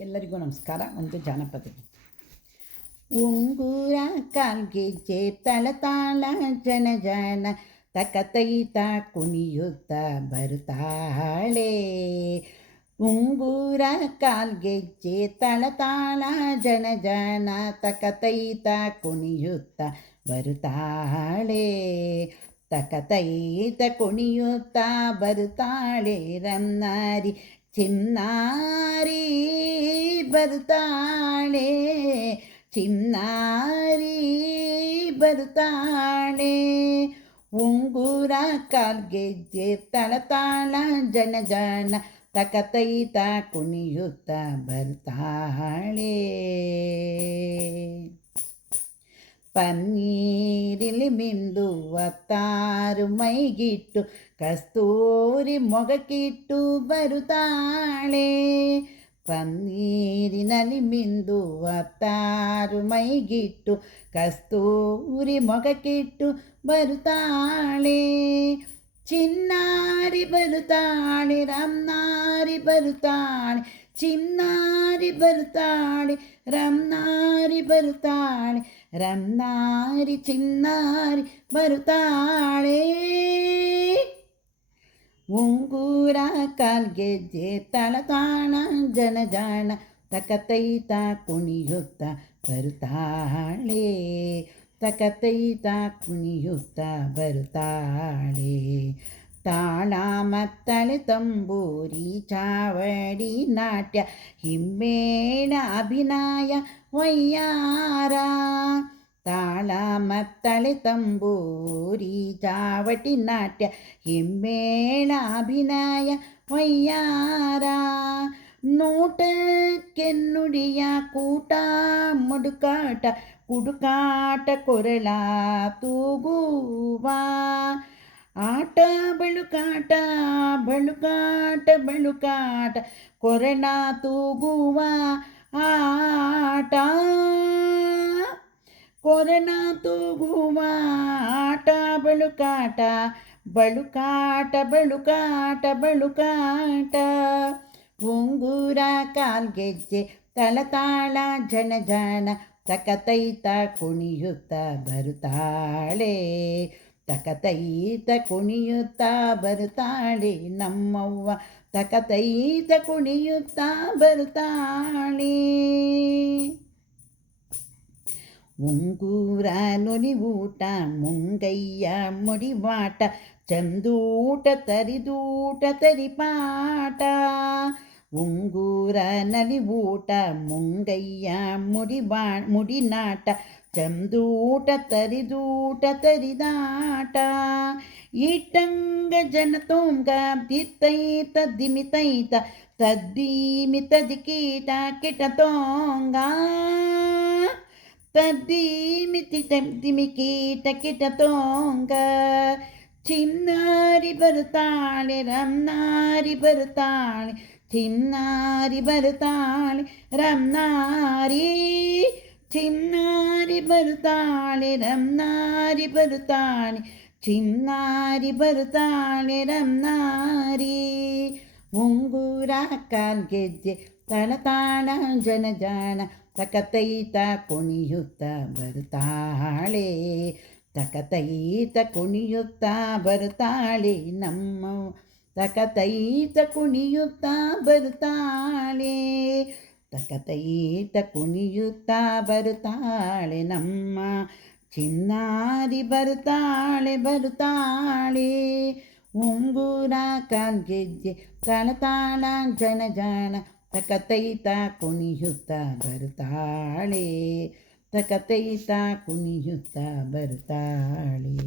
ಎಲ್ಲರಿಗೂ ನಮಸ್ಕಾರ. ಒಂದು ಜಾನಪದ ಗೀತೆ. ಉಂಗುರ ಕಾಲ್ಗೆಜ್ಜೆ ತಳತಾಳ ಜನ ಜನ ತಕತೈತ ಕುಣಿಯುತ್ತ ಬರುತ್ತಾಳೆ. ಉಂಗುರ ಕಾಲ್ಗೆಜ್ಜೆ ತಳತಾಳ ಜನ ಜನ ತಕತೈತ ಕುಣಿಯುತ್ತ ಬರುತ್ತಾಳೆ. ತಕತೈತ ಕುಣಿಯುತ್ತ ಬರುತ್ತಾಳೆ ರನ್ನಾರಿ ಚಿನ್ನಾರಿ ಬರುತ್ತಾಳೆ. ಚಿನ್ನಾರಿ ಬರುತ್ತಾಳೆ. ಉಂಗುರ ಕಾಲ್ಗೆಜ್ಜೆ ತಳತಾಳ ಜನ ಜನ ತಕತೈತ ಕುಣಿಯುತ್ತ ಬರ್ತಾಳೆ. ಪನ್ನೀರಿಲಿ ಮಿಂದು ಒತ್ತಾರು ಮೈಗಿಟ್ಟು ಕಸ್ತೂರಿ ಮೊಗಕ್ಕಿಟ್ಟು ಬರುತ್ತಾಳೆ. ಪನ್ನೀರಿನಲ್ಲಿ ಮಿಂದು ಒತ್ತಾರು ಮೈಗಿಟ್ಟು ಕಸ್ತೂರಿ ಮೊಗಕ್ಕಿಟ್ಟು ಬರುತ್ತಾಳೆ. ಚಿನ್ನಾರಿ ಬರುತ್ತಾಳೆ ರಮ್ನಾರಿ ಬರುತ್ತಾಳೆ. ಚಿನ್ನಾರಿ ಬರುತ್ತಾಳೆ ರಮ್ನಾರಿ ಬರುತ್ತಾಳೆ. ರಮ್ನಾರಿ ಚಿನ್ನಾರಿ ಬರುತ್ತಾಳೆ. ಉಂಗುರ ಕಾಲ್ಗೆಜ್ಜೆ ತಳತಾಳ ಜನ ಜನ ತಕತೈತ ಕುಣಿಯುತ್ತ ಬರುತ್ತಾಳೆ. ತಕತೈತ ಕುಣಿಯುತ್ತ ಬರುತ್ತಾಳೆ. ತಾಳ ಮತ್ತಳೆ ತಂಬೂರಿ ಚಾವಡಿ ನಾಟ್ಯ ಹಿಮ್ಮೇಳ ಅಭಿನಯ ವಯ್ಯಾರ. ತಾಳ ಮತ್ತಳೆ ತಂಬೂರಿ ಚಾವಟಿ ನಾಟ್ಯ ಹಿಮ್ಮೇಳ ಅಭಿನಯ ವಯ್ಯಾರ. ನೋಟಕ್ಕೆನ್ನುಡಿಯ ಕೂಟ ಮುಡುಕಾಟ ಕುಡುಕಾಟ ಕೊರಳ ತೂಗುವ ಆಟ ಬಳುಕಾಟ ಬಳುಕಾಟ ಬಳುಕಾಟ ಕೊರಳ ತೂಗುವ ಆಟ. ಕೊರಳ ತೂಗುವ ಆಟ ಬಳುಕಾಟ ಬಳುಕಾಟ ಬಳುಕಾಟ ಬಳುಕಾಟ. ಉಂಗುರ ಕಾಲ್ಗೆಜ್ಜೆ ತಳತಾಳ ಜನ ಜನ ತಕತೈತ ಕುಣಿಯುತ್ತ ಬರುತ್ತಾಳೆ. ತಕತೈತ ಕುಣಿಯುತ್ತ ಬರುತ್ತಾಳೆ ನಮ್ಮವ್ವ. ತಕತೈತ ಕುಣಿಯುತ್ತ ಬರುತ್ತಾಳೆ. ಉಂಗುರ ನುಲಿವೂಟ ಮುಂಗಯ್ಯ ಮುಡಿವಾಟ ಚಂದೂಟ ತರಿದೂಟ ತರಿಪಾಟ. ಉಂಗುರ ನಲಿವೂಟ ಮುಂಗಯ್ಯ ಮುಡಿನಾಟ ಚಂದೂಟ ತರಿದೂಟ ತರಿದಾಟ. ಈಟಂಗ ಜನತೋಂಗ ದಿತ್ತೈತ ದಿಮಿತೈತ ತದ್ದೀಮಿ ತದಿಕೀಟ ಕಿಟತೋಂಗ. ತದ್ದೀಮಿ ದಿಮಿ ಕೀಟ ಕಿಟತೋಂಗ. ಚಿನ್ನಾರಿ ಬರುತ್ತಾಳೆ ರಮ್ನಾರಿ ಬರುತ್ತಾಳೆ. ಚಿನ್ನಾರಿ ಬರುತ್ತಾಳೆ ರಮ್ನಾರಿ. ಚಿನ್ನಾರಿ ಬರುತ್ತಾಳೆ ರಮ್ನಾರಿ ಬರುತ್ತಾಳೆ. ಚಿನ್ನಾರಿ ಬರುತ್ತಾಳೆ ರಮ್ನಾರಿ. ಉಂಗುರ ಕಾಲ್ಗೆಜ್ಜೆ ತಳತಾಳ ಜನ ಜನ ತಕತೈತ ಕುಣಿಯುತ್ತ ಬರುತ್ತಾಳೆ. ತಕತೈತ ಕುಣಿಯುತ್ತ ಬರುತ್ತಾಳೆ ನಮ್ಮ. ತಕತೈತ ಕುಣಿಯುತ್ತ ಬರುತ್ತಾಳೆ. ತಕತೈತ ಕುಣಿಯುತ್ತ ಬರುತ್ತಾಳೆ ನಮ್ಮ. ಚಿನ್ನಾರಿ ಬರುತ್ತಾಳೆ ಬರುತ್ತಾಳೆ. ಉಂಗುರ ಕಾಲ್ಗೆಜ್ಜೆ ತಳತಾಳ ಜನ ಜನ ತಕತೈತ ಕುಣಿಯುತ್ತ ಬರುತ್ತಾಳೆ. ತಕತೈತ ಕುಣಿಯುತ್ತ ಬರುತ್ತಾಳೆ.